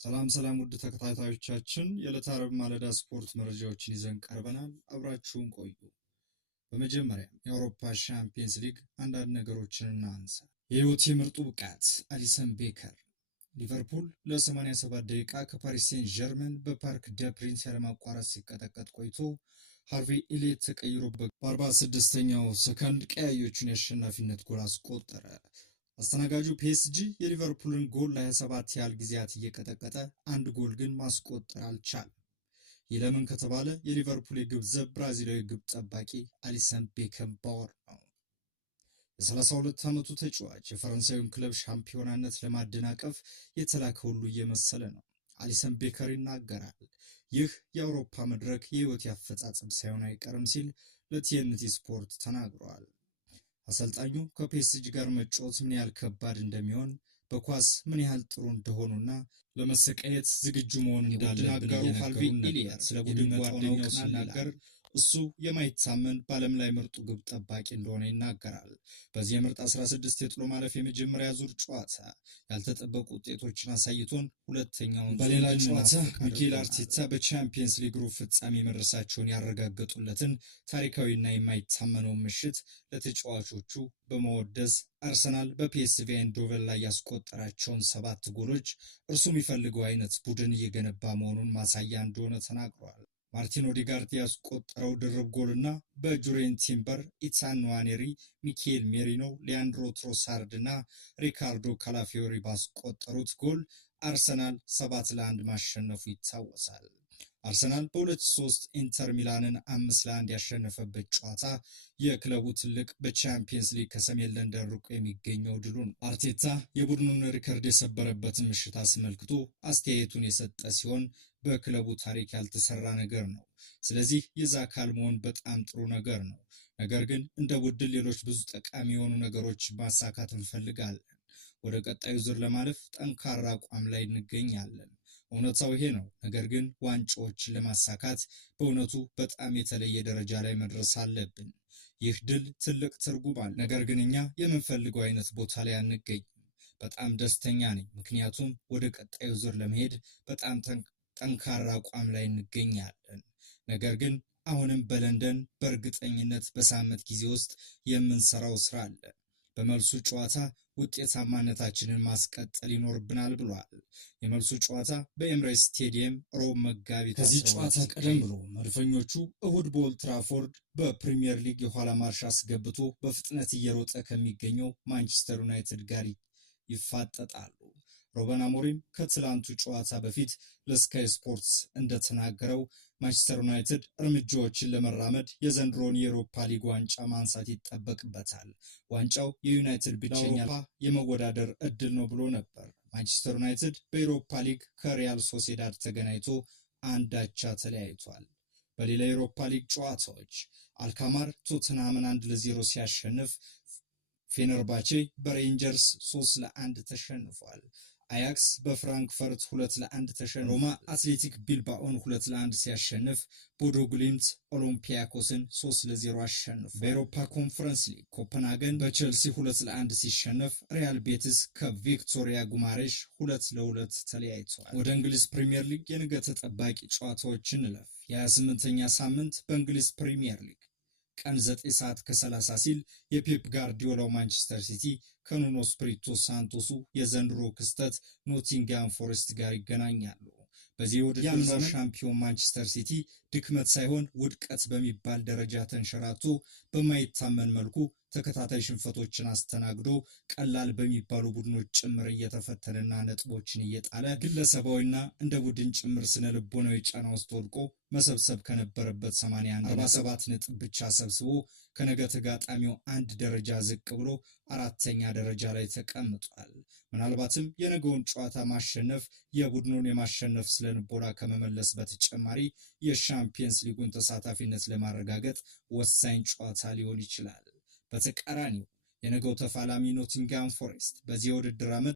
ሰላም ውድ ተከታታዮቻችን የዕለተ ዓርብ ማለዳ ስፖርት መረጃዎችን ይዘን ቀርበናል። አብራችሁን ቆዩ። በመጀመሪያ የአውሮፓ ሻምፒየንስ ሊግ አንዳንድ ነገሮችን እናንሳ። የህይወት ምርጡ ብቃት አሊሰን ቤከር። ሊቨርፑል ለ87 ደቂቃ ከፓሪስ ሴን ጀርመን በፓርክ ደ ፕሪንስ ያለማቋረጥ ሲቀጠቀጥ ቆይቶ ሃርቪ ኢሊየት ተቀይሮበት በ46ኛው ሰከንድ ቀያዮቹን የአሸናፊነት ጎል አስቆጠረ። አስተናጋጁ ፒኤስጂ የሊቨርፑልን ጎል ለ27 ያህል ጊዜያት እየቀጠቀጠ አንድ ጎል ግን ማስቆጠር አልቻለም። ይህ ለምን ከተባለ የሊቨርፑል የግብ ዘብ ብራዚላዊ ግብ ጠባቂ አሊሰን ቤከንባወር ነው። የ32 ዓመቱ ተጫዋች የፈረንሳዩን ክለብ ሻምፒዮናነት ለማደናቀፍ የተላከ ሁሉ እየመሰለ ነው። አሊሰን ቤከር ይናገራል። ይህ የአውሮፓ መድረክ የህይወት ያፈጻጸም ሳይሆን አይቀርም ሲል ለቲኤንቲ ስፖርት ተናግሯል። አሰልጣኙ ከፒኤስጂ ጋር መጫወት ምን ያህል ከባድ እንደሚሆን በኳስ ምን ያህል ጥሩ እንደሆኑና ለመሰቃየት ዝግጁ መሆን እንዳለብን ሃርቪ ኢሊየት ስለ ቡድን ጓደኛው ሲናገር እሱ የማይታመን በዓለም ላይ ምርጡ ግብ ጠባቂ እንደሆነ ይናገራል። በዚህ የምርጥ 16 የጥሎ ማለፍ የመጀመሪያ ዙር ጨዋታ ያልተጠበቁ ውጤቶችን አሳይቶን ሁለተኛውን በሌላ ጨዋታ ሚኬል አርቴታ በቻምፒየንስ ሊግ ሩብ ፍጻሜ መድረሳቸውን ያረጋገጡለትን ታሪካዊና የማይታመነውን ምሽት ለተጫዋቾቹ በመወደስ አርሰናል በፒኤስቪ አይንድሆቨን ላይ ያስቆጠራቸውን 7 ጎሎች እርሱ የሚፈልገው አይነት ቡድን እየገነባ መሆኑን ማሳያ እንደሆነ ተናግሯል። ማርቲን ኦዴጋርድ ያስቆጠረው ድርብ ጎልና በጁሬን ቲምበር፣ ኢታን ንዋኔሪ፣ ሚካኤል ሜሪኖ፣ ሊያንድሮ ትሮሳርድ እና ሪካርዶ ካላፊዮሪ ባስቆጠሩት ጎል አርሰናል 7-1 ማሸነፉ ይታወሳል። አርሰናል በ2003 ኢንተር ሚላንን 5-1 ያሸነፈበት ጨዋታ የክለቡ ትልቅ በቻምፒየንስ ሊግ ከሰሜን ለንደን ርቆ የሚገኘው ድሉ ነው። አርቴታ የቡድኑን ሪከርድ የሰበረበትን ምሽት አስመልክቶ አስተያየቱን የሰጠ ሲሆን በክለቡ ታሪክ ያልተሰራ ነገር ነው። ስለዚህ የዛ አካል መሆን በጣም ጥሩ ነገር ነው። ነገር ግን እንደ ቡድን ሌሎች ብዙ ጠቃሚ የሆኑ ነገሮች ማሳካት እንፈልጋለን። ወደ ቀጣዩ ዙር ለማለፍ ጠንካራ አቋም ላይ እንገኛለን። እውነታው ይሄ ነው። ነገር ግን ዋንጫዎችን ለማሳካት በእውነቱ በጣም የተለየ ደረጃ ላይ መድረስ አለብን። ይህ ድል ትልቅ ትርጉም አለ። ነገር ግን እኛ የምንፈልገው አይነት ቦታ ላይ አንገኝም። በጣም ደስተኛ ነኝ፣ ምክንያቱም ወደ ቀጣዩ ዙር ለመሄድ በጣም ጠንካራ አቋም ላይ እንገኛለን። ነገር ግን አሁንም በለንደን በእርግጠኝነት በሳምንት ጊዜ ውስጥ የምንሰራው ስራ አለ። በመልሱ ጨዋታ ውጤታማነታችንን ማስቀጠል ይኖርብናል ብሏል። የመልሱ ጨዋታ በኤምሬትስ ስቴዲየም ሮብ መጋቢት። ከዚህ ጨዋታ ቀደም ብሎ መድፈኞቹ እሁድ በኦልድ ትራፎርድ በፕሪሚየር ሊግ የኋላ ማርሽ አስገብቶ በፍጥነት እየሮጠ ከሚገኘው ማንቸስተር ዩናይትድ ጋር ይፋጠጣሉ። ሩበን አሞሪም ከትላንቱ ጨዋታ በፊት ለስካይ ስፖርትስ እንደተናገረው ማንቸስተር ዩናይትድ እርምጃዎችን ለመራመድ የዘንድሮን የአውሮፓ ሊግ ዋንጫ ማንሳት ይጠበቅበታል። ዋንጫው የዩናይትድ ብቸኛ የመወዳደር እድል ነው ብሎ ነበር። ማንቸስተር ዩናይትድ በአውሮፓ ሊግ ከሪያል ሶሴዳድ ተገናኝቶ አንድ አቻ ተለያይቷል። በሌላ የአውሮፓ ሊግ ጨዋታዎች አልካማር ቶተንሃምን 1-0 ሲያሸንፍ ፌነርባቼ በሬንጀርስ 3-1 ተሸንፏል። አያክስ በፍራንክፈርት 2-1 ተሸንፏል። ሮማ አትሌቲክ ቢልባኦን 2-1 ሲያሸንፍ ቦዶ ግሊምት ኦሎምፒያኮስን 3-0 አሸንፏል። በአውሮፓ ኮንፈረንስ ሊግ ኮፐንሃገን በቼልሲ 2-1 ሲሸነፍ ሪያል ቤቲስ ከቪክቶሪያ ጉማሬሽ 2-2 ተለያይተዋል። ወደ እንግሊዝ ፕሪሚየር ሊግ የነገ ተጠባቂ ጨዋታዎችን እንለፍ። የ28ኛ ሳምንት በእንግሊዝ ፕሪሚየር ሊግ ቀን 9:30 ሲል የፔፕ ጋርዲዮላው ማንቸስተር ሲቲ ከኑኖ ስፒሪቶ ሳንቶሱ የዘንድሮ ክስተት ኖቲንግሃም ፎሬስት ጋር ይገናኛሉ። በዚህ የውድድር ዘመን ሻምፒዮን ማንቸስተር ሲቲ ድክመት ሳይሆን ውድቀት በሚባል ደረጃ ተንሸራቶ በማይታመን መልኩ ተከታታይ ሽንፈቶችን አስተናግዶ ቀላል በሚባሉ ቡድኖች ጭምር እየተፈተነና ነጥቦችን እየጣለ ግለሰባዊና እንደ ቡድን ጭምር ስነ ልቦናዊ ጫና ውስጥ ወድቆ መሰብሰብ ከነበረበት 47 ነጥብ ብቻ ሰብስቦ ከነገ ተጋጣሚው አንድ ደረጃ ዝቅ ብሎ 4ኛ ደረጃ ላይ ተቀምጧል። ምናልባትም የነገውን ጨዋታ ማሸነፍ የቡድኑን የማሸነፍ ስነ ልቦና ከመመለስ በተጨማሪ የሻምፒየንስ ሊጉን ተሳታፊነት ለማረጋገጥ ወሳኝ ጨዋታ ሊሆን ይችላል። በተቃራኒው የነገው ተፋላሚ ኖቲንግሃም ፎሬስት በዚህ የውድድር ዓመት